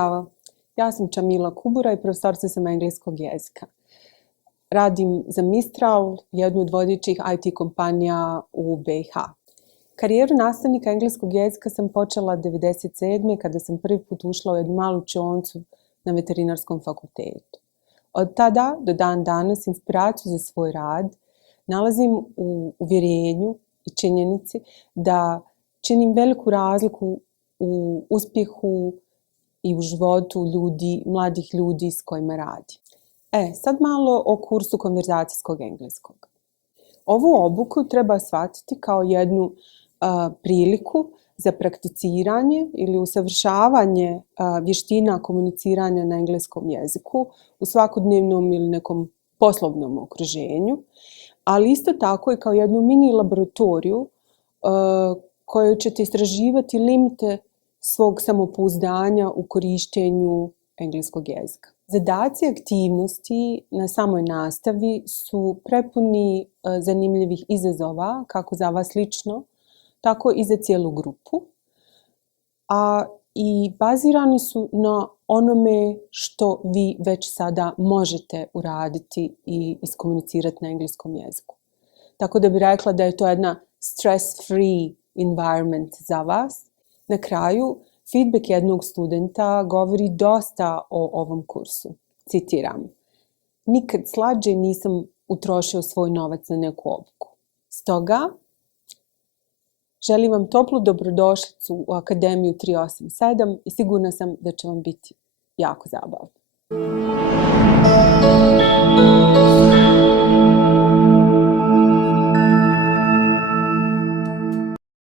Zdravo, ja sam Čamila Kubura i profesorica sam engleskog jezika. Radim za Mistral, jednu od vodećih IT kompanija u BiH. Karijeru nastavnika engleskog jezika sam počela 1997. kada sam prvi put ušla u jednu malu učionicu na veterinarskom fakultetu. Od tada do dan danas inspiraciju za svoj rad nalazim u uvjerenju i činjenici da činim veliku razliku u uspjehu i u životu ljudi, mladih ljudi s kojima radim. Sad malo o kursu konverzacijskog engleskog. Ovu obuku treba shvatiti kao jednu priliku za prakticiranje ili usavršavanje vještina komuniciranja na engleskom jeziku u svakodnevnom ili nekom poslovnom okruženju, ali isto tako i kao jednu mini laboratoriju koju ćete istraživati limite svog samopouzdanja u korištenju engleskog jezika. Zadaci aktivnosti na samoj nastavi su prepuni zanimljivih izazova, kako za vas lično, tako i za cijelu grupu, i bazirani su na onome što vi već sada možete uraditi i iskomunicirati na engleskom jeziku. Tako da bih rekla da je to jedna stress-free environment za vas. Na kraju, feedback jednog studenta govori dosta o ovom kursu. Citiram: nikad slađe nisam utrošio svoj novac na neku obuku. Stoga, želim vam toplu dobrodošlicu u Akademiju 387 i sigurna sam da će vam biti jako zabavno.